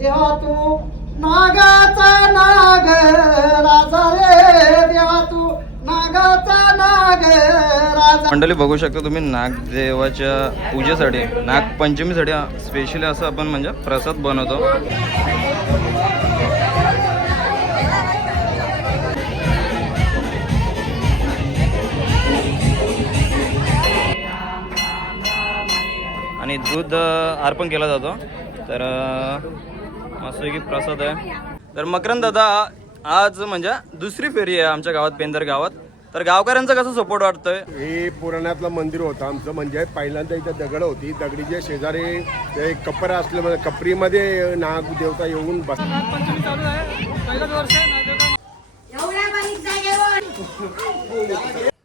देवा तू नागाचा नाग राजा रे, देवा तू नागाचा नाग राजा. मंडळी बघू शकता तुम्ही नागदेवाच्या पूजेसाठी नागपंचमीसाठी स्पेशली असं आपण म्हणजे प्रसाद बनवतो. आणि दूध अर्पण केला जातो. तर मस्तपैकी प्रसाद आहे. तर मकरंद दादा आज म्हणजे दुसरी फेरी आहे आमच्या गावात, पेंदर गावात. तर गावकऱ्यांचा कसं सपोर्ट वाटतोय? हे पुराणातलं मंदिर होतं आमचं. म्हणजे पहिल्यांदा इथं दगड होती, दगडीच्या शेजारी एक कपर असल्यामुळे कपरीमध्ये नाग देवता येऊन बस.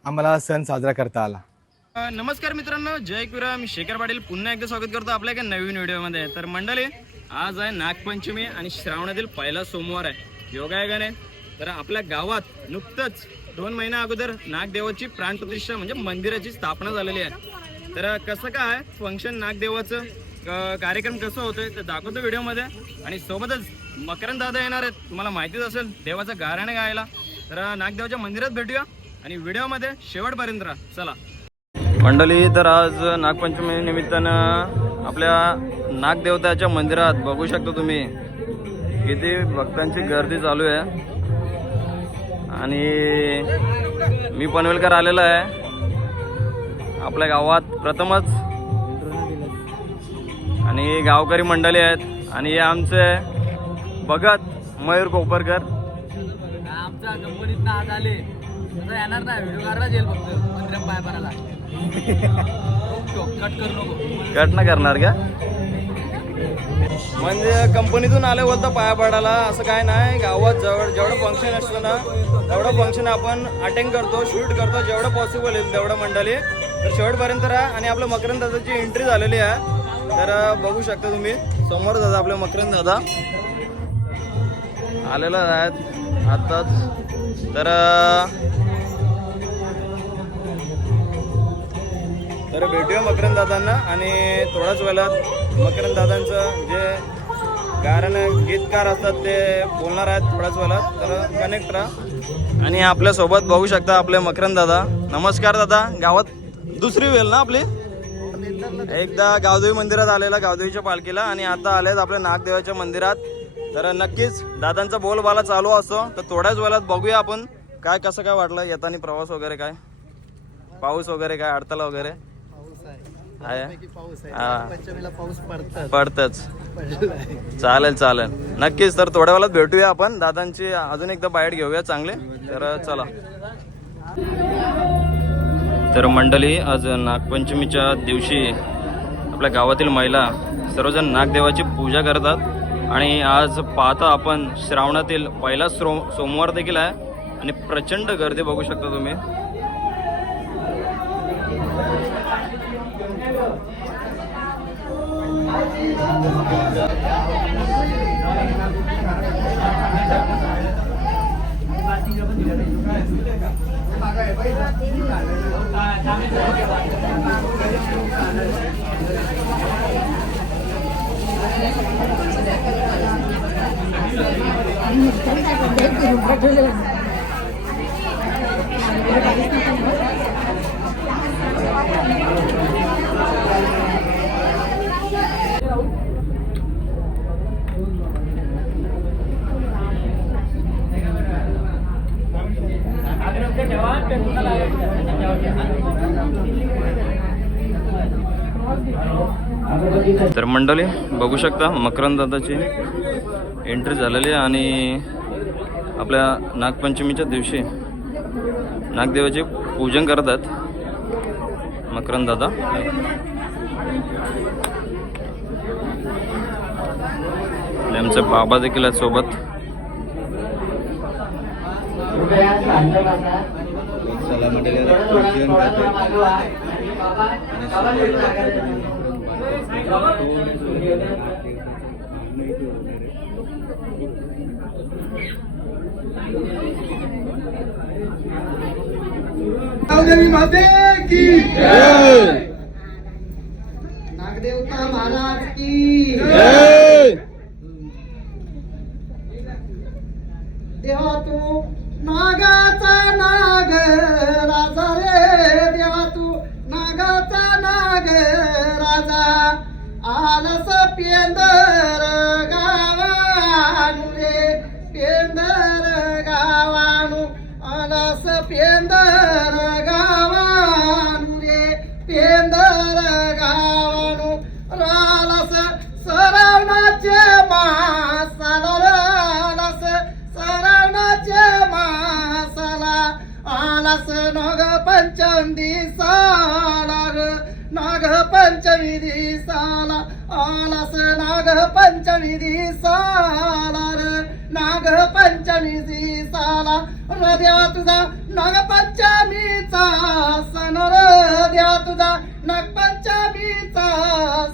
आम्हाला सण साजरा करता आला. नमस्कार मित्रांनो, जय कुरा. मी शेखर पाटील पुन्हा एकदा स्वागत करतो आपल्या एका नवीन व्हिडिओमध्ये. तर मंडळी आज आहे नागपंचमी आणि श्रावणातील पहिला सोमवार आहे. योगायोगाने तर आपल्या गावात नुकतंच 2 महिन्या अगोदर नागदेवाची प्राणप्रतिष्ठा म्हणजे मंदिराची स्थापना झालेली आहे. तर कसं काय फंक्शन नागदेवाचं कार्यक्रम कसं होतंय ते दाखवतो व्हिडिओमध्ये. आणि सोबतच मकरंद दादा येणार आहेत, तुम्हाला माहितीच असेल देवाचं गाराणे गायला. तर नागदेवाच्या मंदिरात भेटूया आणि व्हिडिओमध्ये शेवटपर्यंत राहा. चला मंडळी, तर आज नागपंचमी निमित्तानं आपल्या नागदेवताच्या मंदिरात बघू शकता तुम्ही किती भक्तांची गर्दी चालू आहे. आणि मी पनवेलकर आलेला आहे आपल्या गावात प्रथमच. आणि गावकरी मंडळी आहेत आणि हे आमचे भगत मयूर कोपरकर. आमच्या कंपनीत आज आले येणार नाही, व्हिडिओ काढला जेल फक्त मंदिरात पाय पडायला. कट करू नको. कट ना करणार का? म्हणजे कंपनीतून आले बोलता पाया पडायला असं काय नाही. गावात जेवढं फंक्शन असतं ना तेवढं फंक्शन आपण अटेंड करतो, शूट करतो जेवढं पॉसिबल आहे तेवढं मंडळी. तर शेवटपर्यंत राहा. आणि आपल्या मकरंद दादाची एंट्री झालेली आहे. तर बघू शकता तुम्ही समोर दादा आपले मकरंद दादा आलेलं आहेत आत्ताच. तर भेटूया मकरंद दादांना आणि थोड्याच वेळात मकरंद दादांचं जे गाणं गीतकार असतात ते बोलणार आहेत थोड्याच वेळात. तर कनेक्ट राहा. आणि आपल्यासोबत बघू शकता आपले मकरंद दादा. नमस्कार दादा. गावात दुसरी वेळ ना आपली? एकदा गावदेवी मंदिरात आलेला गावदेवीच्या पालखीला आणि आता आलेत आपल्या नागदेवाच्या मंदिरात. तर नक्कीच दादांचा बोलबाला चालू असतो. तर थोड्याच वेळात बघूया आपण काय कसं काय वाटलं येताना प्रवास वगैरे, काय पाऊस वगैरे, काय अडथळा वगैरे पडतच. चालेल चालेल नक्कीच. तर थोड्या वेळात भेटूया आपण. दादांची अजून एकदा बाईट घेऊया चांगले. तर चला. तर मंडळी आज नागपंचमीच्या दिवशी आपल्या गावातील महिला सर्वजण नागदेवाची पूजा करतात. आणि आज पाहता आपण श्रावणातील पहिला सोमवार देखील आहे आणि प्रचंड गर्दी बघू शकता तुम्ही. तर मंडळी बघू शकता मकरंद दादाची एंट्री झालेली आहे. आणि आपल्या नागपंचमीच्या दिवशी नागदेवाचे पूजन करतात मकरंद दादा. आमचे बाबा देखील आहेत सोबत. नागदेवता महाराज की जय. तू नागाचा नाग राजा रे देवा तू नागाचा नाग राजा आलस पेंदर गावाणू रे पेंदर गावाणू आलस पेंदर गावाणू रे पेंदर गावाणू रालस सरवणाचे मासाला रालस सरवणाचे मासाला आलस नाग पंचम दिसाला नाग पंचमी दिसाला आलस नाग पंचमी दिसाला नाग पंचमी दिसाला देवा तुझा नाग पंचमीचा सण देवा तुझा नाग पंचमीचा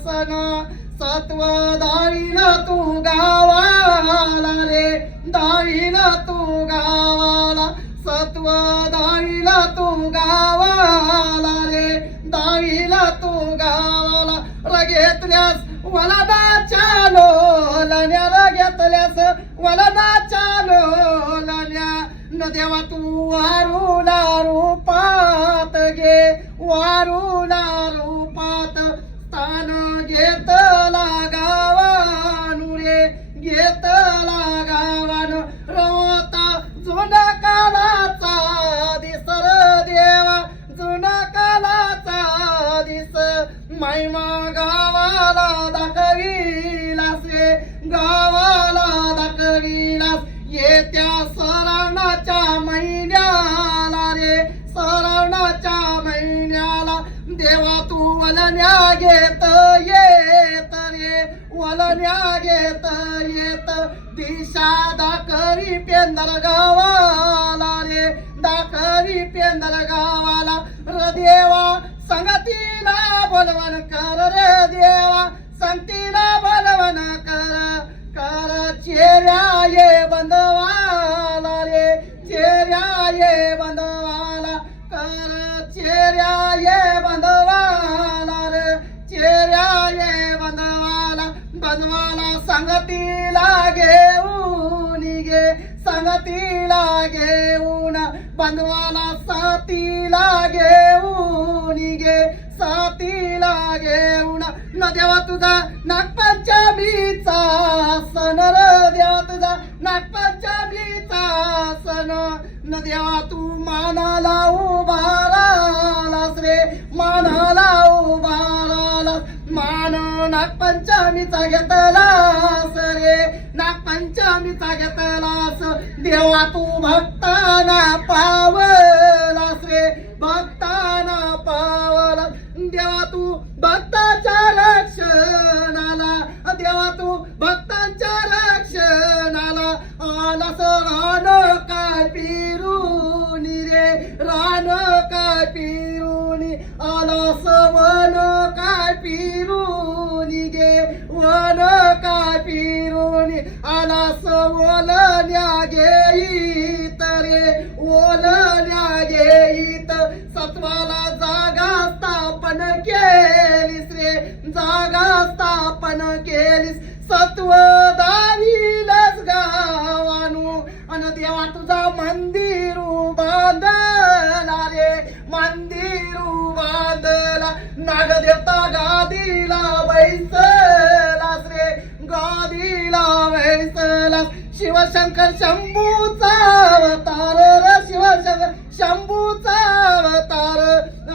सण सत्व दाईला तू गावाला रे दाईला तू गावाला सत्व दाईला तू गावाला रे दाईला तू गावाला रगेतल्यास वलदाच्या लोलण्या घेतल्यास वलदाच्या लोलण्या न देवा तू वारुला रूपात गे वारुला रूपात स्थान घेतला गावानू रे घेतला गावान रवता जुना कालाचा दिसर देवा जुना कालाचा दिस महिमा गावाला दाखविलास रे गावाला दाखविलास येत्या श्रावणाच्या महिन्याला रे श्रावणाच्या महिन्याला देवा तू वलन्या घेत येत रे वलन्या घेत येत दिशा दाखवी पेंदर गावाला रे दाखवी पेंदर गावाला र देवा संगतीला बोलवण कर रे देवा संगतीला बोलवण कर चेहऱ्या ये बंदवाला रे चेहऱ्या ये बंदवाला कर चेहऱ्या ये बंदवाला रे चेहऱ्या ये बंदवाला बंदवाला संगतीला घेऊन गे संगतीला घेऊन बंदवाला साथीला घेऊन गे साथीला घेऊन न देवा तुझा नागपंचमीचा सण र देवा तुझा नागपंचमीचा सण न देवा तू मानाला उभारालास रे मानाला उभारालास मान नागपंचमीचा घेतलास रे नागपंचमीचा घेतलास देवा तू भक्ताना पावलास रे भक्ताना पावलास देवा तू भक्ताच्या रक्षणाला देवा तू भक्तांच्या रक्षणाला आलास रान काय पिरुनी रे रान काय पिरुनी आलास वन काय पिरुनी गे वन काय पिरुनी आलास ओलन्या घेईत रे ओलन्या घेईत सत्वाला जागा स्थापन केलीस रे जागा स्थापन केलीस सत्व दाविलस गावानू अन देवा तुझा मंदिर बांधला रे मंदिर बांधला नागदेवता गादीला बैसलास रे गादीला बैसलास शिवशंकर शंभूचा अवतार रे शिवशंकर शंभूचा अवतार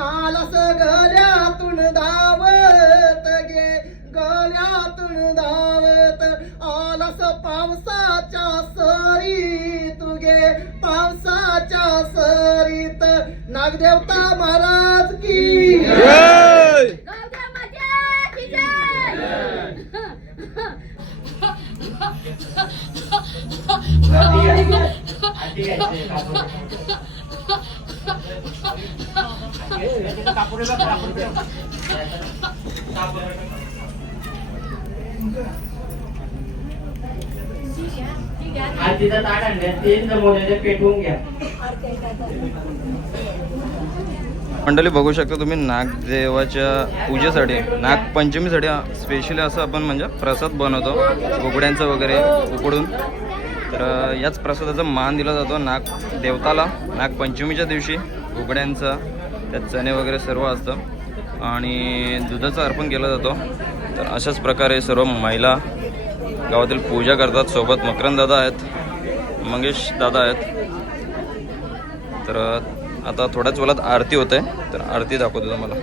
आलास गल्यातून धावत गे गल्यातून धावत आलास पावसाच्या सरीत गे पावसाच्या सरीत नागदेवता महाराज की जय. आज तिथं ताट आणले 3 जमवलेले पेटवून घ्या. मंडळी बघू शकता तुम्ही नागदेवाच्या पूजेसाठी नागपंचमीसाठी स्पेशली असं आपण म्हणजे प्रसाद बनवतो उकड्यांचं वगैरे उकडून तर याच प्रसादाचा मान दिला जातो देवताला नागपंचमीच्या दिवशी. उघड्यांचा त्यात चणे वगैरे सर्व असतं आणि दुधाचं अर्पण केलं जातो. तर अशाच प्रकारे सर्व महिला गावातील पूजा करतात. सोबत मकरंद दादा आहेत, मंगेश दादा आहेत. तर आता थोड्याच वेळात आरती होते, तर आरती दाखवतो तुम्हाला.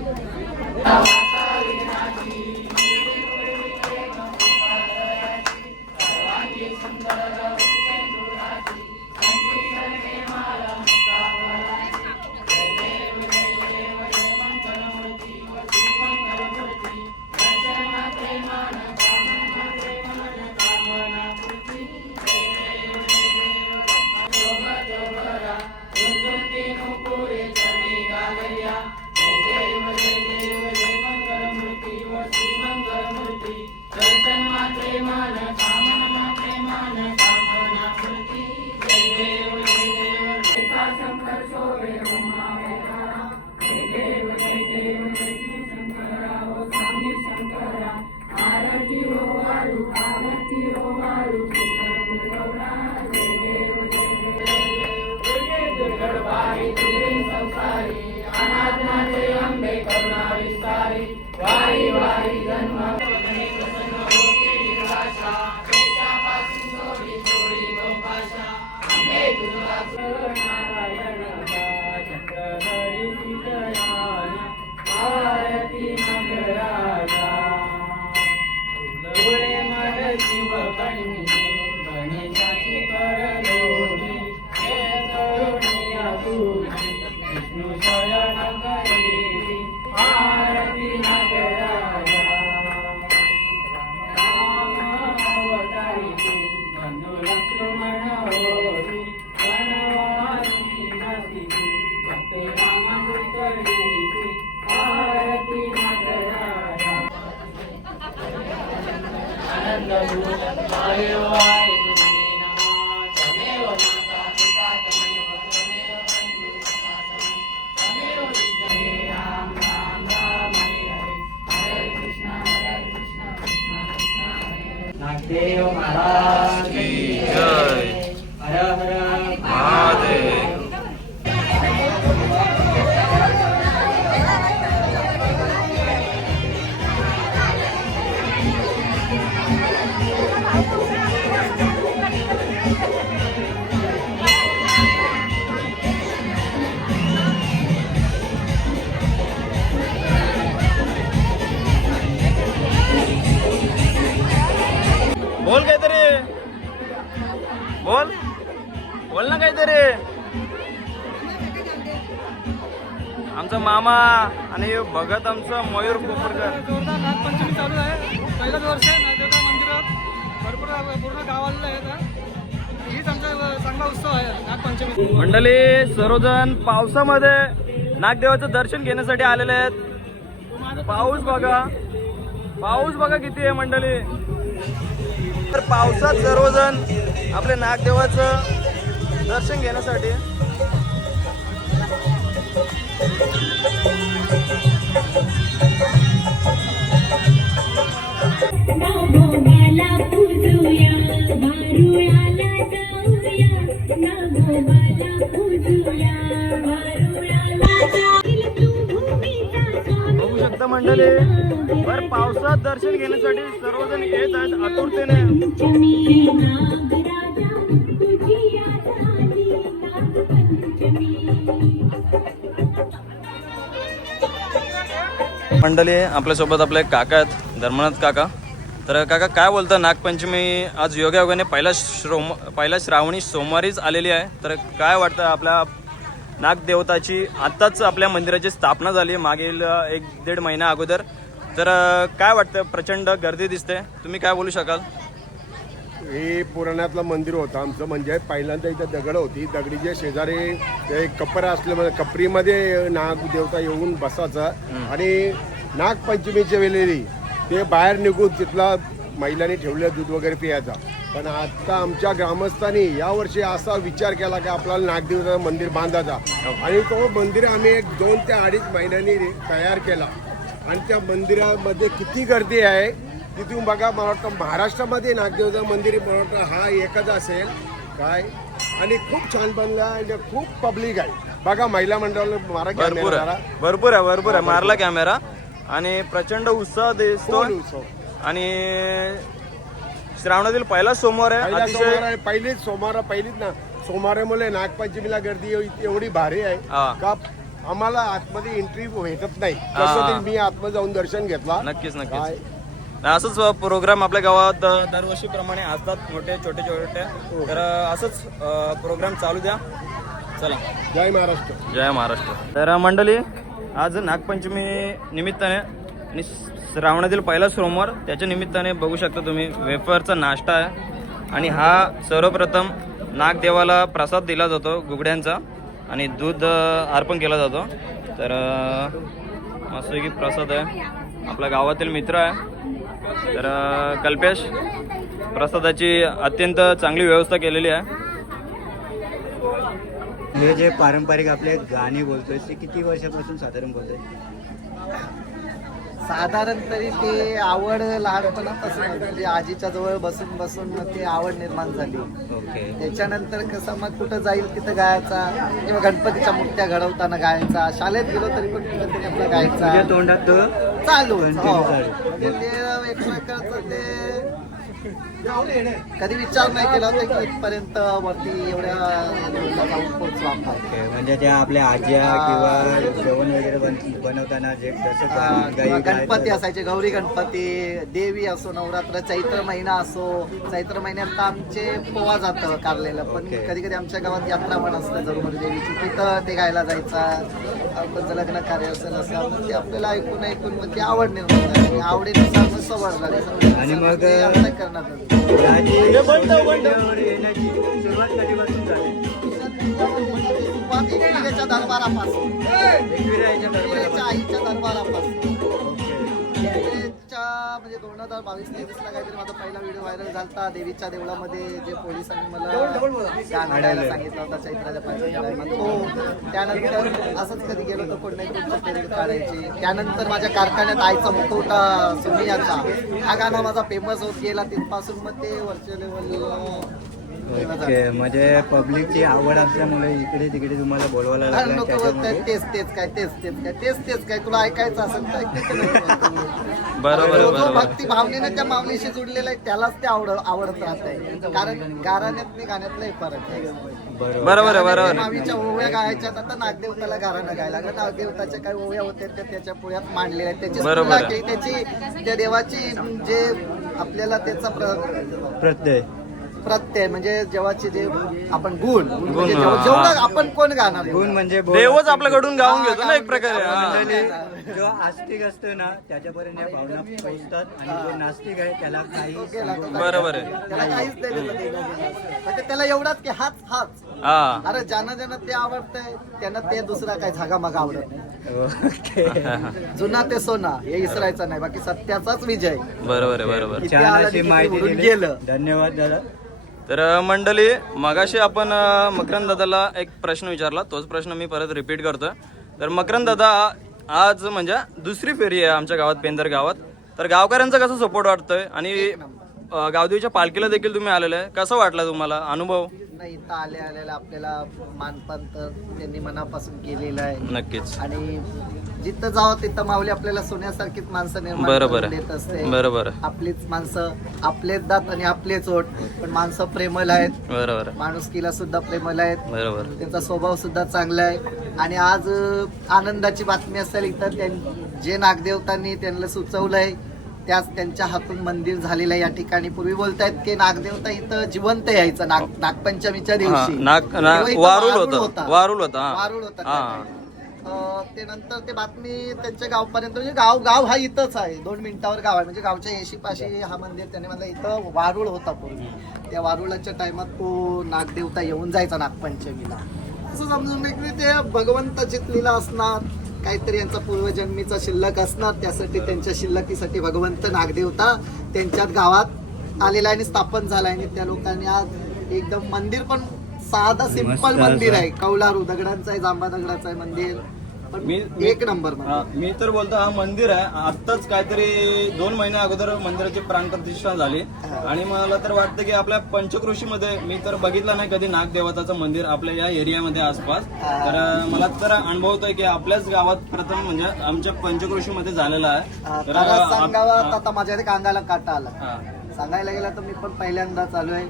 नागदेव महाराज की जय. हर हर महादेव. बोल काहीतरी, बोल ना काहीतरी. आमचा मामा आणि भगत आमचं मयूर कोपरकर. जोरदार नागपंचमी चालू आहे. पहिलंच वर्ष आहे नागदेवता मंदिरात. भरपूर पूर्ण गाव आलेलं आहे. तर हीच आमचा चांगला उत्सव आहे नागपंचमी. मंडळी सर्वजण पावसामध्ये नागदेवाचं दर्शन घेण्यासाठी आलेले आहेत. पाऊस बघा किती आहे मंडळी. तर पावसात सर्वजण आपल्या नागदेवाचं दर्शन घेण्यासाठी. बघू शकता मंडळी, पर पावसात दर्शन घेण्यासाठी सर्वजण येत आहेत आतुरतेने. मंडळी आपल्यासोबत आपले काका आहेत, धर्मनाथ काका. तर काका काय बोलता, नागपंचमी आज योगायोगाने पहिला श्रावणी सोमवारीच आलेली आहे. तर काय वाटतं, आपल्या नागदेवताची आत्ताच आपल्या मंदिराची स्थापना झाली मागील 1-1.5 महिना अगोदर. तर काय वाटतं, प्रचंड गर्दी दिसते, तुम्ही काय बोलू शकाल? हे पुराणातलं मंदिर होतं आमचं. म्हणजे पहिल्यांदा इथं दगड होती, दगडीच्या शेजारी ते कपर असल्यामुळे कपरीमध्ये नागदेवता येऊन बसायचा आणि नागपंचमीच्या वेळेला ते बाहेर निघून तिथला महिलांनी ठेवलेलं दूध वगैरे पियाचा. पण आता आमच्या ग्रामस्थांनी यावर्षी असा विचार केला की आपल्याला नागदेवता मंदिर बांधायचा आणि तो मंदिर आम्ही 2 ते 2.5 महिन्यांनी तयार केला. आणि त्या मंदिरामध्ये किती गर्दी आहे तिथून बघा. मला वाटतं महाराष्ट्रामध्ये नागदेवता मंदिर मला वाटतं हा एकच असेल काय आणि खूप छान बनला आणि खूप पब्लिक आहे बघा. महिला मंडळाला मारा कॅमेरा भरपूर आहे मारला कॅमेरा आणि प्रचंड उत्साह दिसतो. उत्सव आणि श्रावणातील पहिला सोमवार आहे. पहिला अतिशय सोमवार आहे. पहिलीच ना सोमवारामुळे नागपंचमीला गर्दी एवढी भारी आहे हा. का आम्हाला आतमध्ये एंट्री भेटत नाही. तसं तरी मी आतमध्ये जाऊन दर्शन घेतला. नक्कीच काय? नक्कीच असंच प्रोग्राम आपल्या गावात दरवर्षीप्रमाणे असतात मोठे छोटे तर असंच प्रोग्राम चालू द्या. चला जय महाराष्ट्र. जय महाराष्ट्र. तर मंडळी आज नागपंचमी निमित्ताने आणि श्रावणातील पहिला सोमवार त्याच्या निमित्ताने बघू शकता तुम्ही वेफरचा नाश्ता आहे आणि हा सर्वप्रथम नागदेवाला प्रसाद दिला जातो गुगड्यांचा आणि दूध अर्पण केला जातो. तर मस्तपैकी प्रसाद आहे. आपल्या गावातील मित्र आहे तर कल्पेश प्रसादाची अत्यंत चांगली व्यवस्था केलेली आहे. हे जे पारंपरिक आपले गाणी बोलतोय ते किती वर्षापासून साधारण बोलतोय? साधारण तरी ते आवड लहानपणापासून म्हणजे आजीच्या जवळ बसून बसून ती आवड निर्माण झाली. ओके. त्याच्यानंतर कसं मग कुठं जाईल तिथं गायचा किंवा गणपतीच्या मूर्त्या घडवताना गायचा. शाळेत गेलो तरी पण कुठं आपला गायचा तुझ्या तोंडात तो चालू. Continue चालू. म्हणजे ते एक प्रकारचं ते कधी विचार नाही केला होता की इथपर्यंत वरती एवढ्या जाऊन पोहोचू आपण. ओके. म्हणजे त्या आपल्या आज्या किंवा जेवण वगैरे बनवताना जे जसं गाई गणपती गायचं- असायचे, गौरी गणपती, देवी असो, नवरात्र, चैत्र महिना असो. चैत्र महिन्यात तर आमचे पोवा जातं कारलेलं. पण ओके. कधी कधी आमच्या गावात यात्रा पण असते जरूर देवीची, तिथं ते गायला जायचा. कोणतं लग्न कार्य असेल असं मग ते आपल्याला ऐकून मग ती आवड निर्माण झाली. आवडीनुसार मग सवड झाली. आणि मग ते आता करणार याची social मीडियावर येण्याची सुरुवात कधीपासून झाली? सुरुवात एकविरेच्या दरबारापासून, एकविराच्या दरबारापासून. एकविरेच्या आईच्या दरबारापासून. ओके. एकविरेच्या म्हणजे 2022-23 ला काहीतरी माझा पहिला व्हिडिओ व्हायरल झालता. देवीच्या देवळामध्ये जे पोलिसांनी मला गाणं गायला सांगितलं होतं चैत्राच्या पंचमीला. तो त्यानंतर असंच कधी गेलो तर कोण नाही कोणच्या पेरेड काढायची. त्यानंतर माझ्या कारखान्यात आईचा मुखवटा सोनियाचा हा गाणं माझा फेमस होत गेला. तिथपासून मग ते वरच्या लेवल ओके. म्हणजे पब्लिकची आवड असल्यामुळे इकडे तिकडे तुम्हाला बोलवायला लागलं लोक त्याच्यामुळे तेच काय तुला ऐकायचं असेल तर ऐकायचं नाही. बरोबर जो बरोबर भक्ती भावनेनं त्या माऊलीशी जुडलेला आहे त्यालाच ते आवडत राहत. कारण गाराण्यात गाण्यातलाही फरक आहे. बरोबर आहे. त्या माऊलीच्या ओव्या गायच्यात आता नागदेवताला गारानं गायला लागलं. नागदेवताच्या काही ओव्या होत्या त्या त्याच्या पुढ्यात मांडलेल्या आहेत. त्याची बरोबर तुलना आहे. केली, त्याची त्या देवाची जे आपल्याला त्याचा प्रत्यय म्हणजे जेव्हाचे जे आपण गुण म्हणजे जेवढं आपण कोण गाणार गुण म्हणजे देवच आपल्याकडून गाऊन घेतो ना एक प्रकारे. हा. म्हणजे जो आस्तिक असतो ना त्याच्यापर्यंत या भावना पोहोचतात आणि जो नास्तिक आहे त्याला काही बरोबर आहे. त्याला काहीच नाही म्हणजे त्याला एवढाच की हाच हा. अरे ज्यांना ते आवडतंय त्यांना ते दुसरा काय झागा मग आवडत नाही. ओके. जुना ते सोना हे इसरायचं नाही. बाकी सत्याचाच विजय. बरोबर आहे. बरोबर. किती छान आलं अशी किती माहिती उडून दिली. गेलं. धन्यवाद दादा. तर मंडळी मगाशी आपण मकरंद दादाला एक प्रश्न विचारला, तोच प्रश्न मी परत रिपीट करतोय. तर मकरंद दादा आज म्हणजे दुसरी फेरी आहे आमच्या गावात, पेंदर गावात. तर गावकऱ्यांचा कसा सपोर्ट वाटतोय आणि गावदेवीच्या पालखीला देखील तुम्ही आलेलं आहे, कसं वाटलं तुम्हाला अनुभव? नाही इथं आलेला आपल्याला मानपान तर त्यांनी मनापासून केलेलं आहे. नक्कीच. आणि जिथं जावं तिथं माऊली आपल्याला सोन्यासारखीच माणसं निर्माण बरोबर करून आहे. देत असते. बरोबर आहे. आपलीच माणसं, आपलेच दात आणि आपलेच ओठ, पण माणसं प्रेमळ आहेत. बरोबर आहे. माणुसकीला सुद्धा प्रेमळ आहेत. बरोबर. त्यांचा स्वभाव सुद्धा चांगला आहे. आणि आज आनंदाची बातमी असेल इथं जे नागदेवतांनी त्यांना सुचवलंय त्याच त्यांच्या हातून मंदिर झालेलं आहे या ठिकाणी. पूर्वी बोलतायत की नागदेवता इथं जिवंत यायचं नागपंचमीच्या दिवशी. तेव्हा इथं वारुळ होता. वारुळ होता ते नंतर ते बातमी त्यांच्या गावपर्यंत म्हणजे गाव हा इथंच आहे, 2 मिनिटावर गाव आहे. म्हणजे गावच्या येशीपाशी हा मंदिर त्यांनी म्हणलं इथं वारुळ होता पूर्वी. त्या वारुळाच्या टायमात तो नागदेवता येऊन जायचा नागपंचमीला. असं समजून की ते भगवंताचीच लीला असणार, काहीतरी यांचा पूर्वजन्मीचा शिल्लक असणार. त्यासाठी त्यांच्या शिल्लकीसाठी भगवंत नागदेवता त्यांच्यात गावात आलेला आहे आणि स्थापन झाला आहे. आणि त्या लोकांनी आज एकदम मंदिर पण साधा सिंपल मंदिर आहे. कौलारू दगडांचं आहे, जांभा दगडाचं आहे मंदिर. पण मी- एक नंबर हा, मी तर बोलतो हा मंदिर आहे आत्ताच काहीतरी 2 महिन्या अगोदर मंदिराची प्राणप्रतिष्ठा झाली आणि मला तर वाटतं की आपल्या पंचक्रोशीमध्ये मी तर बघितलं नाही कधी नागदेवताचं मंदिर आपल्या या एरियामध्ये आसपास. तर मला तर अनुभवतोय की आपल्याच गावात प्रथम म्हणजे आमच्या पंचक्रोशीमध्ये झालेला आहे. तर खरं सांगावं आता माझ्या इथे कांगाला काटा आला. हा. सांगायला गेलं तर मी पण पहिल्यांदा चालू आहे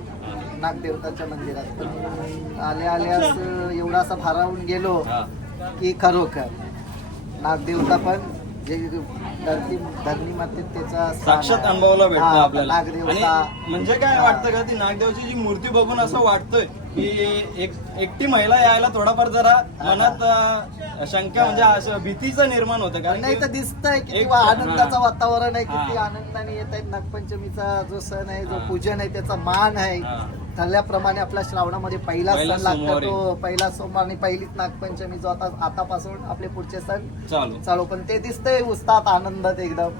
नागदेवताच्या मंदिरात. पण आल्या आल्यास एवढा असा भारावून गेलो हा. की खरोखर नागदेवता पण जे धरणी मातेत त्याचा स्थान साक्षात आहे. अनुभवाला भेटतो हा, आपल्याला. आणि नागदेवता म्हणजे काय वाटतं का ती नागदेवची जी मूर्ती बघून असं वाटतंय की एकटी महिला यायला थोडाफार जरा मनात शंका म्हणजे असं भीतीचं निर्माण होतं कारण नाही तर की दिसतंय की एक- किंवा आनंदाचं हा. वातावरण आहे किती हा. आनंदाने येत आहेत. नागपंचमीचा जो सण आहे जो हा. पूजन आहे त्याचा मान आहे. हा. ठरल्याप्रमाणे आपल्या श्रावणामध्ये पहिला पहिला सण लागतो सोमवारी. तो पहिला सोमवार आणि पहिलीच नागपंचमी जो आतापासून आपले पुढचे सण चालू. चालू. पण ते दिसतंय उत्साहात आनंदात एकदम.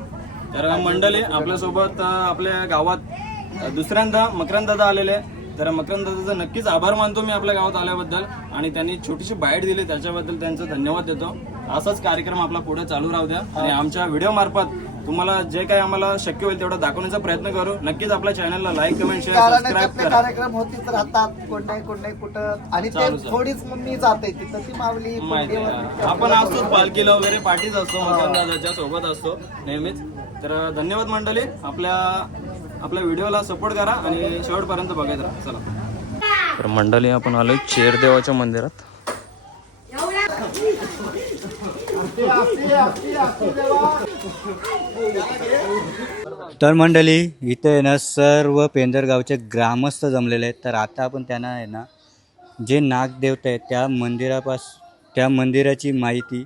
तर मंडळी आपल्यासोबत आपल्या गावात दुसऱ्यांदा मकरंद दादा आलेले. तर मकरंद दादाचा नक्कीच आभार मानतो मी आपल्या गावात आल्याबद्दल आणि त्यांनी छोटीशी बाईट दिली त्याच्याबद्दल त्यांचं धन्यवाद देतो. असाच कार्यक्रम आपला पुढे चालू राहू द्या आणि आमच्या व्हिडिओ मार्फत तुम्हाला जे काही आम्हाला शक्य होईल तेवढं दाखवण्याचा प्रयत्न करू. नक्कीच आपल्या चॅनलला लाईक कमेंट शेअर कारण सबस्क्राईब आपले करा. कार्यक्रम होतीच राहतात कोणत्याही कुठं आणि ते चालू, चालू. थोडीच मग मी जाते तिथं ती मावली माहिती आहे. कोंडीवर. आपण असतो पालखीला वगैरे पाठीच असतो मकरंद दादाच्या सोबत असतो नेहमीच. तर धन्यवाद मंडळी आपल्या व्हिडिओला सपोर्ट करा आणि शेवटपर्यंत बघत राहा. चला. तर मंडळी आपण आलोय चेरदेवाच्या मंदिरात. तर मंडळी इथे आहे ना सर्व पेंदर गावचे ग्रामस्थ जमलेले आहेत. तर आता आपण त्यांना आहे ना जे नागदेवता आहे त्या मंदिराची माहिती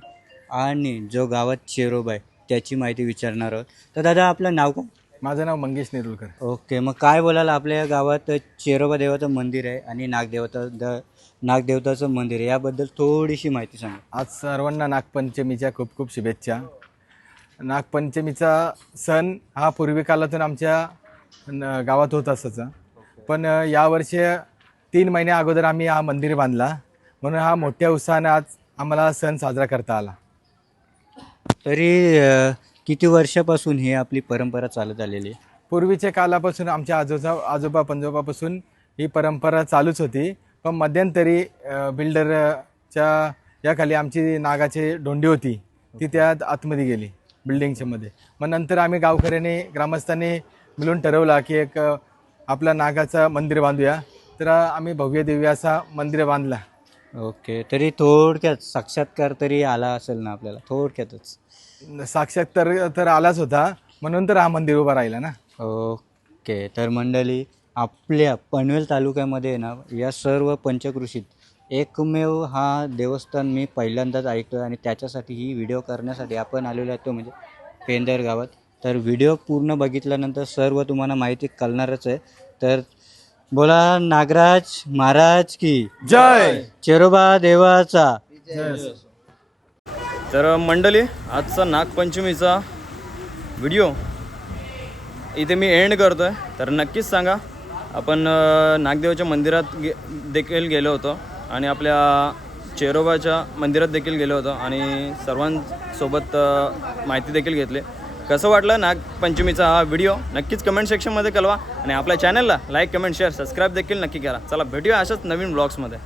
आणि जो गावात चेरोबा आहे त्याची माहिती विचारणार आहोत. तर दादा आपलं नाव काय? माझं नाव मंगेश नेरुलकर. ओके, मग काय बोलाल आपल्या गावात चेरोबा देवाचं मंदिर आहे आणि नागदेवताचं मंदिर आहे याबद्दल थोडीशी माहिती सांगा. आज सर्वांना नागपंचमीच्या खूप खूप शुभेच्छा. नागपंचमीचा सण हा पूर्वी कालातून आमच्या गावात होत असायचा, पण यावर्षी 3 महिन्या अगोदर आम्ही हा मंदिर बांधला म्हणून हा मोठ्या उत्साहाने आज आम्हाला हा सण साजरा करता आला. तरी किती वर्षापासून ही आपली परंपरा चालत आलेली आहे? पूर्वीच्या कालापासून आमच्या आजोबा पंजोबापासून ही परंपरा चालूच होती, पण मध्यंतरी बिल्डरच्या याखाली आमची नागाची डोंडी होती ती त्यात आतमध्ये गेली बिल्डिंगच्या मध्ये. मग नंतर आम्ही गावकऱ्यांनी ग्रामस्थांनी मिळून ठरवला की एक आपला नागाचं मंदिर बांधूया. तर आम्ही भव्य दिव्य असा मंदिर बांधला. ओके, तरी थोडक्यात साक्षात्कार तरी आला असेल ना आपल्याला थोडक्यातच? साक्षात तर आलाच होता म्हणून तर हा मंदिर उभा राहिला ना. ओके, तर मंडळी आपल्या पनवेल तालुक्यामध्ये ना या सर्व पंचकृषीत एकमेव हा देवस्थान मी पहिल्यांदाच ऐकतो आणि त्याच्यासाठी ही व्हिडिओ करण्यासाठी आपण आलेलो आहे तो म्हणजे पेंदर गावात. तर व्हिडिओ पूर्ण बघितल्यानंतर सर्व तुम्हाला माहिती कळणारच आहे. तर बोला नागराज महाराज की जय. चेरोबा देवाचा. तर मंडळी आजचा नागपंचमीचा व्हिडिओ इथे मी एंड करतो आहे. तर नक्कीच सांगा आपण नागदेवाच्या मंदिरात देखील गेलो होतो आणि आपल्या चेरोबाच्या मंदिरात देखील गेलो होतो आणि सर्वांसोबत माहिती देखील घेतली. कसं वाटलं नागपंचमीचा हा व्हिडिओ नक्कीच कमेंट सेक्शनमध्ये कळवा आणि आपल्या चॅनलला लाईक कमेंट शेअर सबस्क्राईब देखील नक्की करा. चला भेटूया अशाच नवीन ब्लॉग्समध्ये.